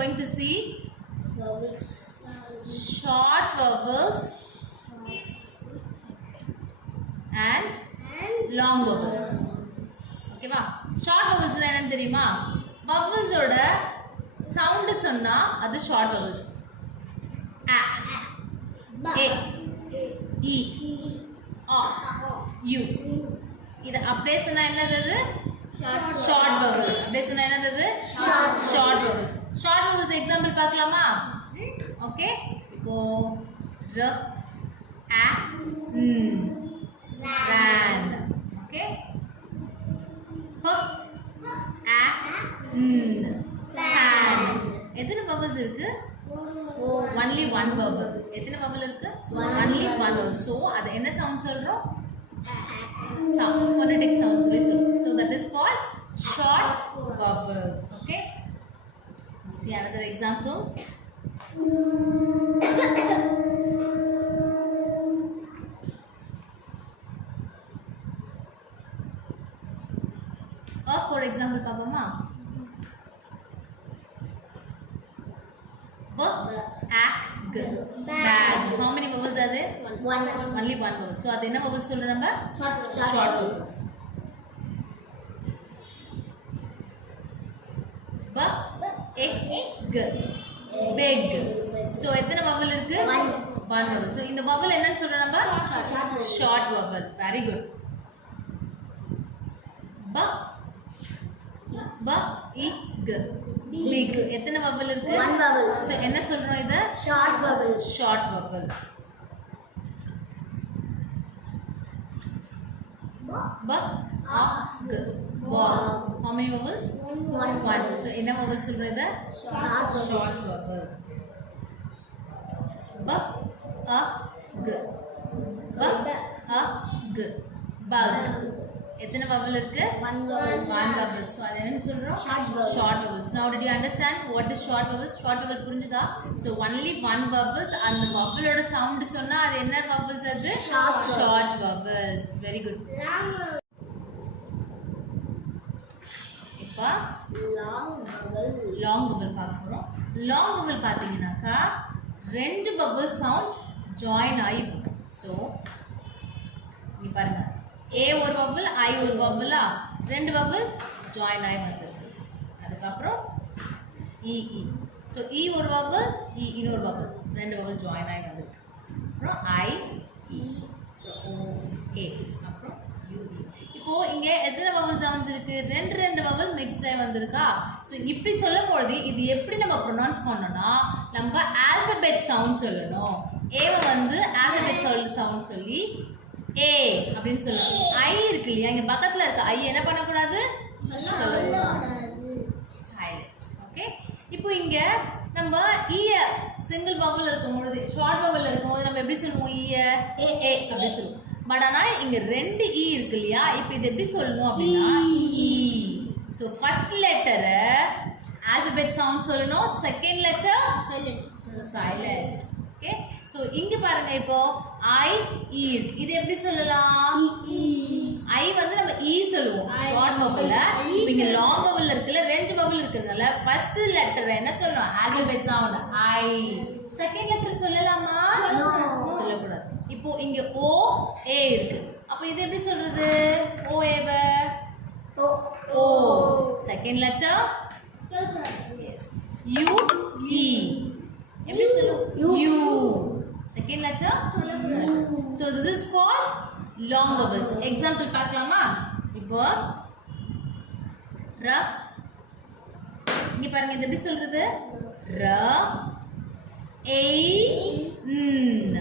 going to see short vowels and long vowels. Okay va? Short vowels na enna theriyuma? Vowels oda sound sonna adu short vowels. A, A, E, O, U. இது அப்படியே சொன்னா என்னது? Short vowels. அப்படியே சொன்னா என்னது? Short vowels. Short vowels example பார்க்கலாமா? Okay. இப்போ r, a, n, ran. Okay. p, a, n, pan. எத்தனை vowels இருக்கு? Only one vowel. எத்தனை vowel இருக்கு? Only one vowel. So அது என்ன சவுண்ட் சொல்றோம்? Sound, phonetic sounds we சொல்றோம். So that is called short vowels. Okay. Let's see another example. For example பாப்போமா? Bag. Bag. How many vowels are there? One. Only one vowel. So அது என்ன vowels சொல்றோம் நம்ம? Short vowels. Egg. Beg. So எத்தனை vowel இருக்கு? One vowel. So இந்த vowel என்னன்னு சொல்றோம் நம்ம? Short vowel. Very good. Big. எத்தனை vowel இருக்கு? One vowel. So என்ன சொல்றோம் இத? Short vowel. Short vowel. Ball. How many vowels? One. So என்ன vowel சொல்றோம் இத? Short vowel. Bug. எத்தனை vowel இருக்கு? One vowel. One vowel. So அது என்னன்னு சொல்றோம்? Short vowels. Now did you understand what is short vowels? Short vowel புரிஞ்சுதா? So only one vowels. அந்த vowel ஓட sound சொன்னா அது என்ன vowels அது? Short vowels. Very good. இப்போ long vowel பார்க்க போறோம். Long vowel பாத்தீங்கன்னாக்கா ரெண்டு vowel sound join ஆகி வரும். So இங்க பாருங்க. A ஒரு vowel, I ஒரு vowel, ரெண்டு vowel join ஆகி வந்திருக்கு. அதுக்கப்புறம் E. So E ஒரு vowel, E இன்னொரு vowel, ரெண்டு vowel join ஆகி வந்திருக்கு. அப்புறம் I, E, O, A, அப்புறம் U, E. இப்போ இங்க எத்தனை vowel sounds இருக்கு? ரெண்டு vowel mixed ஆகி வந்திருக்கா? So இப்படி சொல்லும்போது இது எப்படி நம்ம ப்ரொனவுன்ஸ் பண்ணோம்னா நம்ம ஆல்பபெட் சவுண்ட் சொல்லணும். ஏவை வந்து ஆல்பபெட் சவுண்ட் சொல்லி A அப்படின்னு சொல்லணும். I இருக்கு இல்லையா, இங்க பக்கத்துல இருக்க I என்ன பண்ணக்கூடாது? சொல்லக்கூடாது. சைலண்ட். ஓகே. இப்போ இங்க நம்ம E சிங்கிள் vowel இருக்கும்போது ஷார்ட் vowel இருக்கும்போது நம்ம எப்படி சொல்லுவோம்? E A அப்படி சொல்லுவோம். பட் ஆனா இங்க ரெண்டு E இருக்கு இல்லையா, இப்போ இது எப்படி சொல்லணும் அப்படின்னா E. So first letter alphabet sound சொல்லணும், second letter silent. Okay. So இங்க பாருங்க இப்போ I E இருக்கு. இது எப்படி சொல்லலாம்? I வந்து நம்ம E சொல்லுவோம் ஷார்ட் vowel. இப்போ இங்க லாங் vowel இருக்குல, ரெண்டு vowel இருக்குறதால first letter என்ன சொல்லணும்? alphabet sound I. second letter சொல்லலாமா? சொல்லக்கூடாது. இப்போ இங்க O A இருக்கு. அப்ப இது எப்படி சொல்றது? O A why O. second letter yes U E. எப்படி சொல்லுவோம்? U. second letter so this is called long vowels. example பார்க்கலாமா? இப்போ R. இங்க பாருங்க இது எப்படி சொல்றது? R A N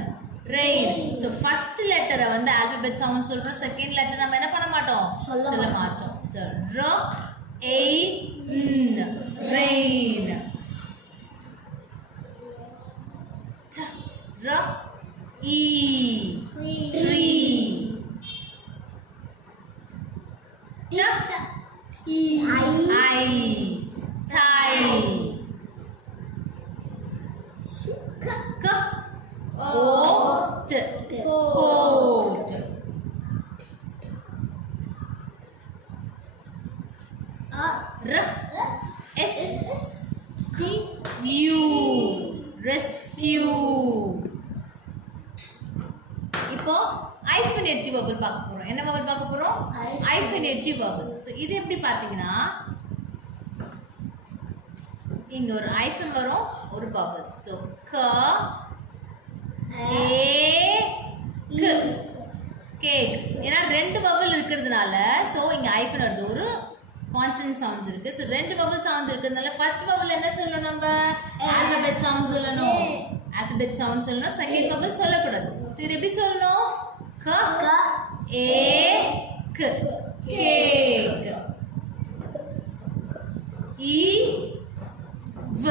rain. so first letter வந்து alphabet sound சொல்றோம், second letter நம்ம என்ன பண்ண மாட்டோம்? சொல்ல மாட்டோம். so R A N rain. R E tree. T I tie. K O T coat. R S T U. Rescue. இப்போ hyphenative vowel பார்க்க போறோம். என்ன vowel பார்க்க போறோம்? Hyphenative vowel. So இது எப்படி பாத்தீங்கன்னா இங்க ஒரு hyphen வரும், ஒரு vowels. So k a k cake. ஏன்னா ரெண்டு vowel இருக்கிறதுனால so இங்க hyphen வருது, ஒரு consonant sounds இருக்கு. So ரெண்டு vowel sounds இருக்கிறதுனால first vowel என்ன சொல்லணும், நம்ம alphabet sound சொல்லணும். alphabet sound சொல்லணும், second vowel சொல்லக்கூடாது. So இது எப்படி சொல்லணும்? k a k cake. e v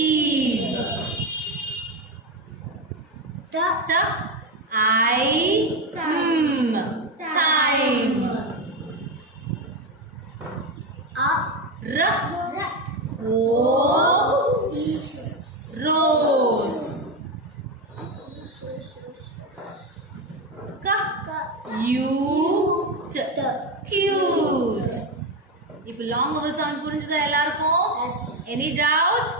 eve. t I time. R O rose. K cute. Cute. இப்போ long vowel sound புரிஞ்சுதா எல்லாருக்கும்? Any doubt?